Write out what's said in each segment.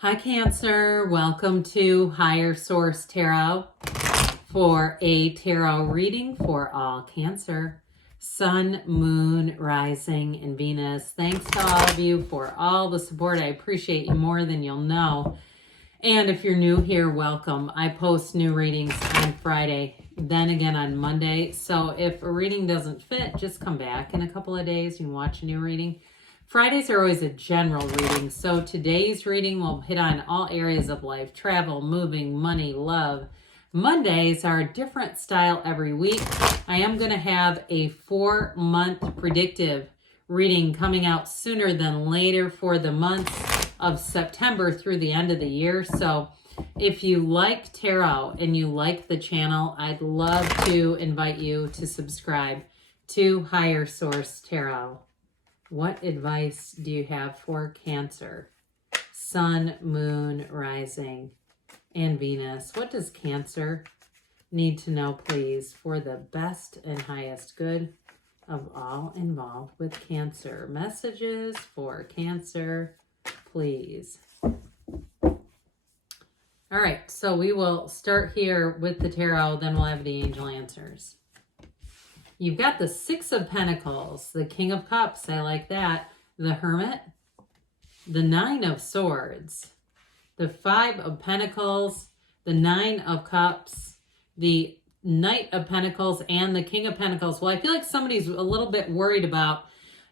Hi Cancer, welcome to Higher Source Tarot for a tarot reading for all Cancer, Sun, Moon, Rising, and Venus. Thanks to all of you for all the support. I appreciate you more than you'll know. And if you're new here, welcome. I post new readings on Friday, then again on Monday. So if a reading doesn't fit, just come back in a couple of days. You can watch a new reading. Fridays are always a general reading, so today's reading will hit on all areas of life: travel, moving, money, love. Mondays are a different style every week. I am going to have a 4-month predictive reading coming out sooner than later for the months of September through the end of the year. So if you like tarot and you like the channel, I'd love to invite you to subscribe to Higher Source Tarot. What advice do you have for Cancer? Sun, Moon, Rising, and Venus. What does Cancer need to know, please, for the best and highest good of all involved with Cancer? Messages for Cancer, please. All right, so we will start here with the tarot, then we'll have the angel answers. You've got the Six of Pentacles, the King of Cups, I like that, the Hermit, the Nine of Swords, the Five of Pentacles, the Nine of Cups, the Knight of Pentacles, and the King of Pentacles. Well, I feel like somebody's a little bit worried about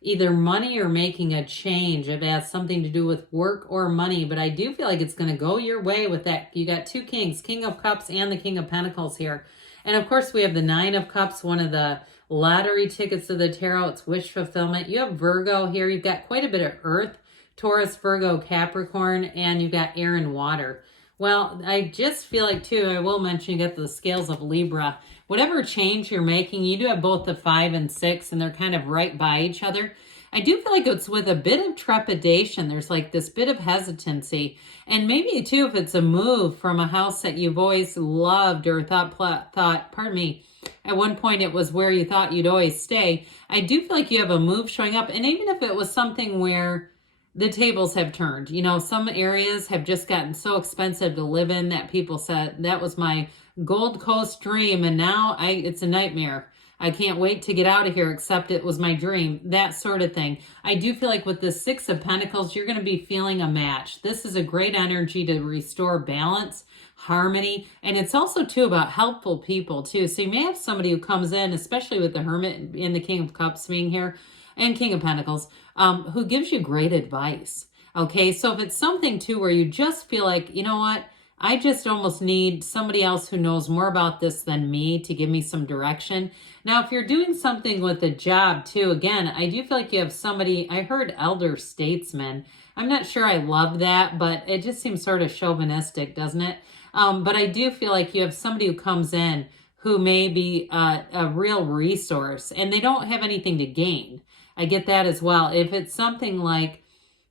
either money or making a change. If it has something to do with work or money, but I do feel like it's going to go your way with that. You got two kings, King of Cups and the King of Pentacles here. And of course, we have the Nine of Cups, one of the lottery tickets of the tarot. It's wish fulfillment. You have Virgo here. You've got quite a bit of Earth, Taurus, Virgo, Capricorn, and you've got air and water. Well, I just feel like, too, I will mention you got the scales of Libra. Whatever change you're making, you do have both the 5 and 6, and they're kind of right by each other. I do feel like it's with a bit of trepidation. There's like this bit of hesitancy. And maybe, too, if it's a move from a house that you've always loved or thought, pardon me, at one point it was where you thought you'd always stay. I do feel like you have a move showing up. And even if it was something where the tables have turned, you know, some areas have just gotten so expensive to live in that people said, that was my Gold Coast dream, and now it's a nightmare. I can't wait to get out of here, except it was my dream, that sort of thing. I do feel like with the Six of Pentacles, you're going to be feeling a match. This is a great energy to restore balance, harmony, and it's also, too, about helpful people, too. So you may have somebody who comes in, especially with the Hermit and the King of Cups being here, and King of Pentacles, who gives you great advice. Okay, so if it's something, too, where you just feel like, you know what, I just almost need somebody else who knows more about this than me to give me some direction. Now, if you're doing something with a job, too, again, I do feel like you have somebody, I heard elder statesman. I'm not sure I love that, but it just seems sort of chauvinistic, doesn't it? But I do feel like you have somebody who comes in who may be a real resource, and they don't have anything to gain. I get that as well. If it's something like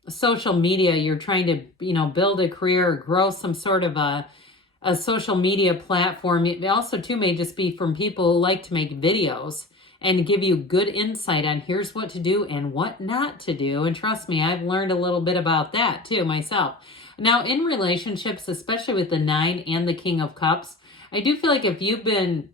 social media, you're trying to, you know, build a career or grow some sort of a social media platform. It also, too, may just be from people who like to make videos and give you good insight on here's what to do and what not to do. And trust me, I've learned a little bit about that, too, myself. Now, in relationships, especially with the Nine and the King of Cups, I do feel like if you've been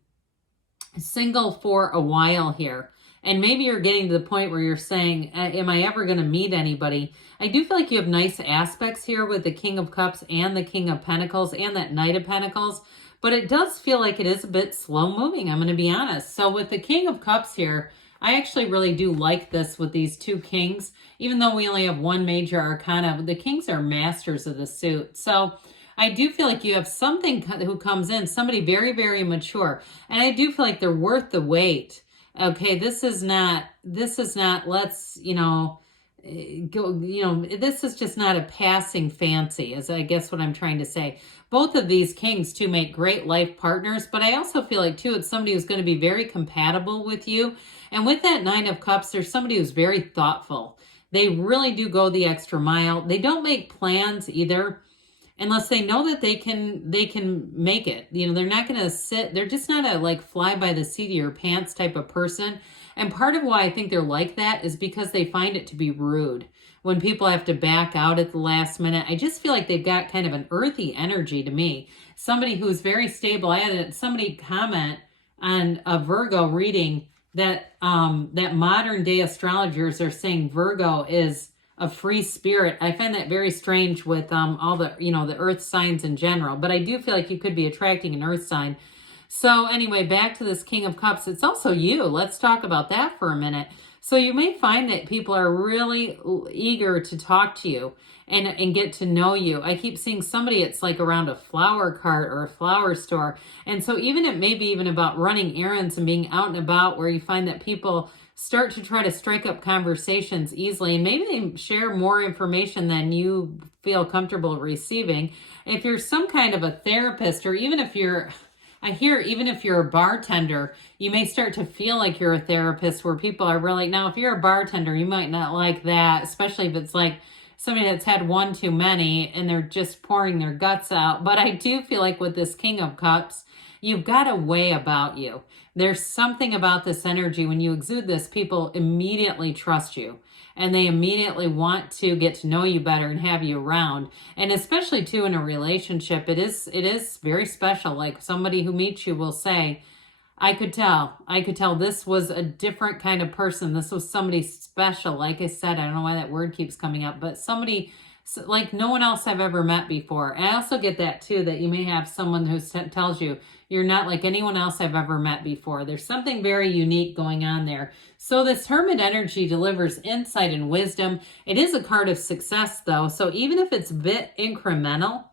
single for a while here, and maybe you're getting to the point where you're saying, am I ever going to meet anybody? I do feel like you have nice aspects here with the King of Cups and the King of Pentacles and that Knight of Pentacles. But it does feel like it is a bit slow moving, I'm going to be honest. So with the King of Cups here, I actually really do like this with these two kings. Even though we only have one major arcana, the kings are masters of the suit. So I do feel like you have something who comes in, somebody very, very mature. And I do feel like they're worth the wait. Okay, this is not, let's, you know, go, you know, this is just not a passing fancy, is I guess what I'm trying to say. Both of these kings, too, make great life partners, but I also feel like, too, it's somebody who's going to be very compatible with you. And with that Nine of Cups, there's somebody who's very thoughtful. They really do go the extra mile. They don't make plans either, unless they know that they can make it. You know, they're not going to sit. They're just not a like fly by the seat of your pants type of person. And part of why I think they're like that is because they find it to be rude. when people have to back out at the last minute. I just feel like they've got kind of an earthy energy to me. Somebody who's very stable. I had somebody comment on a Virgo reading that that modern day astrologers are saying Virgo is a free spirit. I find that very strange with all the, the earth signs in general, but I do feel like you could be attracting an earth sign. So anyway, back to this King of Cups. It's also you. Let's talk about that for a minute. So you may find that people are really eager to talk to you and get to know you. I keep seeing somebody, it's like around a flower cart or a flower store. And so even it may be even about running errands and being out and about, where you find that people start to try to strike up conversations easily, and maybe they share more information than you feel comfortable receiving. If you're some kind of a therapist, or even if you're a bartender, you may start to feel like you're a therapist, where people are really, now if you're a bartender, you might not like that, especially if it's like somebody that's had one too many and they're just pouring their guts out. But I do feel like with this King of Cups, you've got a way about you. There's something about this energy. When you exude this, people immediately trust you, and they immediately want to get to know you better and have you around. And especially too in a relationship, it is very special. Like somebody who meets you will say, I could tell this was a different kind of person. This was somebody special. Like I said, I don't know why that word keeps coming up, but somebody like no one else I've ever met before. And I also get that too, that you may have someone who tells you you're not like anyone else I've ever met before. There's something very unique going on there. So this Hermit energy delivers insight and wisdom. It is a card of success though. So even if it's a bit incremental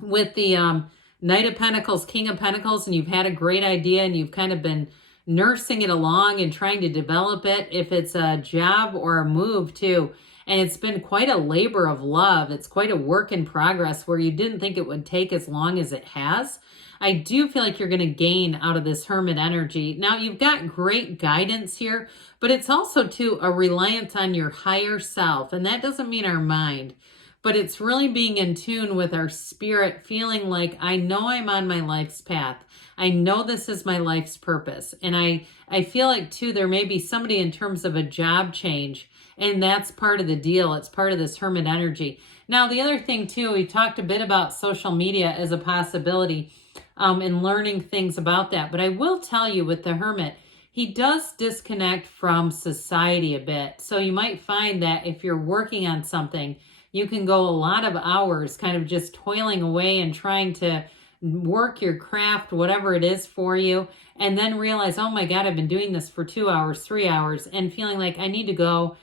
with the Knight of Pentacles, King of Pentacles, and you've had a great idea and you've kind of been nursing it along and trying to develop it, if it's a job or a move too, and it's been quite a labor of love, it's quite a work in progress where you didn't think it would take as long as it has, I do feel like you're going to gain out of this Hermit energy. Now, you've got great guidance here, but it's also too a reliance on your higher self, and that doesn't mean our mind, but it's really being in tune with our spirit, feeling like, I know I'm on my life's path. I know this is my life's purpose. And I feel like too, there may be somebody in terms of a job change, and that's part of the deal. It's part of this Hermit energy. Now, the other thing too, we talked a bit about social media as a possibility and learning things about that. But I will tell you with the Hermit, he does disconnect from society a bit. So you might find that if you're working on something, you can go a lot of hours kind of just toiling away and trying to work your craft, whatever it is for you, and then realize, oh my God, I've been doing this for 2 hours, 3 hours, and feeling like I need to go,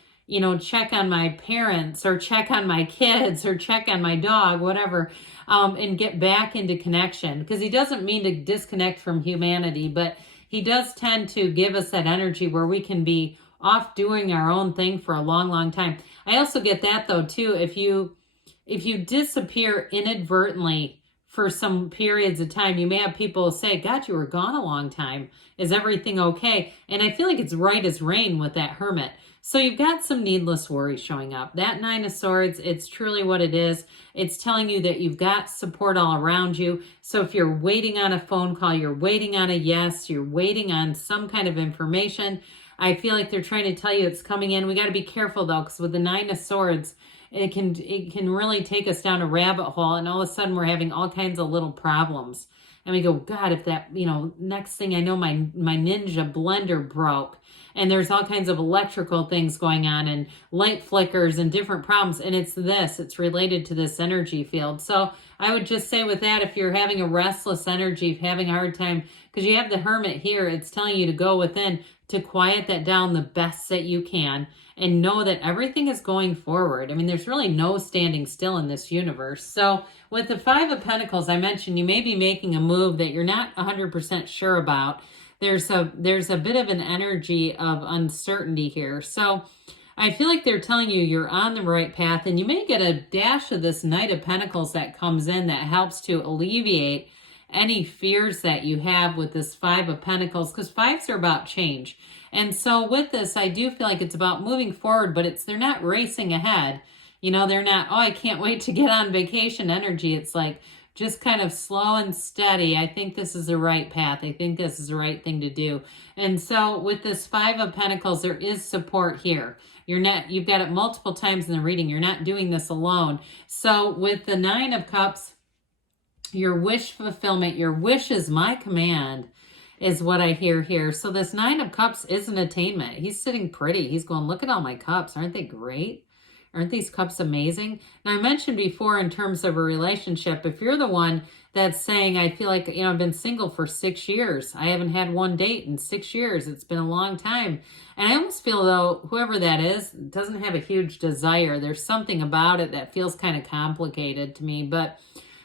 check on my parents or check on my kids or check on my dog, whatever, and get back into connection. Because he doesn't mean to disconnect from humanity, but he does tend to give us that energy where we can be off doing our own thing for a long, long time. I also get that though too, if you disappear inadvertently for some periods of time, you may have people say, God, you were gone a long time. Is everything okay? And I feel like it's right as rain with that Hermit. So you've got some needless worry showing up. That Nine of Swords, it's truly what it is. It's telling you that you've got support all around you. So if you're waiting on a phone call, you're waiting on a yes, you're waiting on some kind of information, I feel like they're trying to tell you it's coming in. We got to be careful though, because with the Nine of Swords, it can really take us down a rabbit hole, and all of a sudden we're having all kinds of little problems. And we go, God, if that, next thing I know, my Ninja blender broke, and there's all kinds of electrical things going on and light flickers and different problems. And it's related to this energy field. So I would just say with that, if you're having a restless energy, having a hard time, because you have the Hermit here, it's telling you to go within to quiet that down the best that you can and know that everything is going forward. I mean, there's really no standing still in this universe. So with the Five of Pentacles, I mentioned you may be making a move that you're not 100% sure about. There's a bit of an energy of uncertainty here. So I feel like they're telling you you're on the right path, and you may get a dash of this Knight of Pentacles that comes in that helps to alleviate any fears that you have with this Five of Pentacles, because fives are about change. And so with this, I do feel like it's about moving forward, but they're not racing ahead. They're not, oh, I can't wait to get on vacation energy. It's like just kind of slow and steady. I think this is the right path. I think this is the right thing to do. And so with this Five of Pentacles, there is support here. You've got it multiple times in the reading. You're not doing this alone. So with the Nine of Cups, your wish fulfillment, your wish is my command, is what I hear here. So this Nine of Cups is an attainment. He's sitting pretty. He's going, look at all my cups. Aren't they great? Aren't these cups amazing? Now, I mentioned before in terms of a relationship, if you're the one that's saying, I feel like, I've been single for 6 years. I haven't had one date in 6 years. It's been a long time. And I almost feel though, whoever that is doesn't have a huge desire. There's something about it that feels kind of complicated to me. But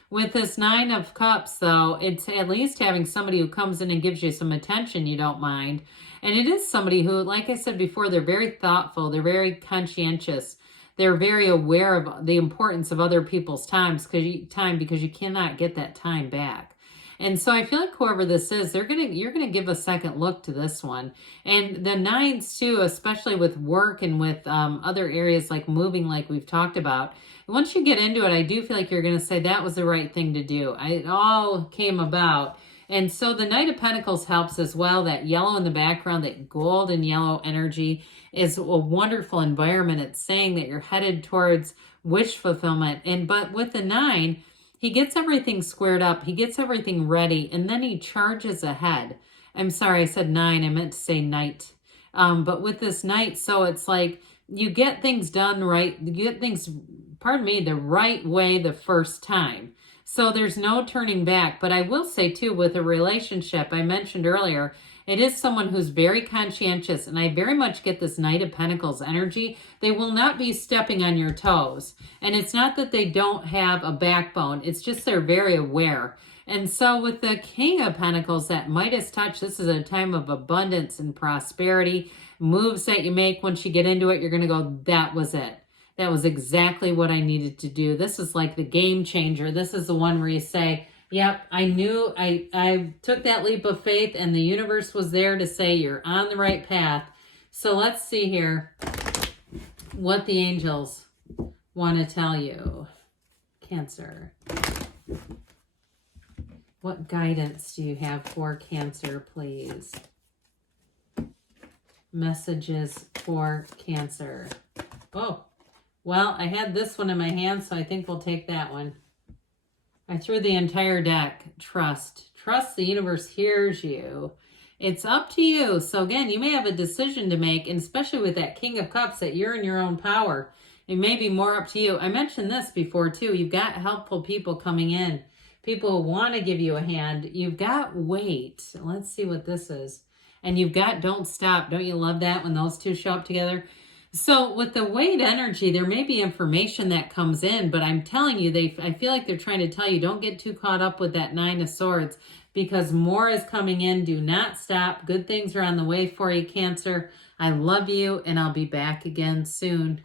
with this Nine of Cups, though, it's at least having somebody who comes in and gives you some attention you don't mind. And it is somebody who, like I said before, they're very thoughtful. They're very conscientious. They're very aware of the importance of other people's time because you cannot get that time back. And so I feel like whoever this is, you're gonna give a second look to this one. And the nines too, especially with work and with other areas like moving, like we've talked about. Once you get into it, I do feel like you're gonna say that was the right thing to do. It all came about. And so the Knight of Pentacles helps as well. That yellow in the background, that gold and yellow energy is a wonderful environment. It's saying that you're headed towards wish fulfillment. But with the 9, he gets everything squared up. He gets everything ready, and then he charges ahead. I'm sorry, I said 9. I meant to say Knight. But with this Knight, so it's like you get things done right. You get things, the right way the first time. So there's no turning back. But I will say, too, with a relationship, I mentioned earlier, it is someone who's very conscientious. And I very much get this Knight of Pentacles energy. They will not be stepping on your toes. And it's not that they don't have a backbone. It's just they're very aware. And so with the King of Pentacles, that Midas touch, this is a time of abundance and prosperity. Moves that you make, once you get into it, you're going to go, that was it. That was exactly what I needed to do. This is like the game changer. This is the one where you say, yep, I knew I took that leap of faith and the universe was there to say you're on the right path. So let's see here what the angels want to tell you. Cancer. What guidance do you have for Cancer, please? Messages for Cancer. Oh. Well, I had this one in my hand, so I think we'll take that one. I threw the entire deck. Trust. Trust the universe hears you. It's up to you. So again, you may have a decision to make, and especially with that King of Cups, that you're in your own power. It may be more up to you. I mentioned this before, too. You've got helpful people coming in. People who want to give you a hand. You've got wait. Let's see what this is. And you've got don't stop. Don't you love that when those two show up together? So with the weight energy, there may be information that comes in, but I'm telling you, I feel like they're trying to tell you, don't get too caught up with that 9 of Swords because more is coming in. Do not stop. Good things are on the way for you, Cancer. I love you, and I'll be back again soon.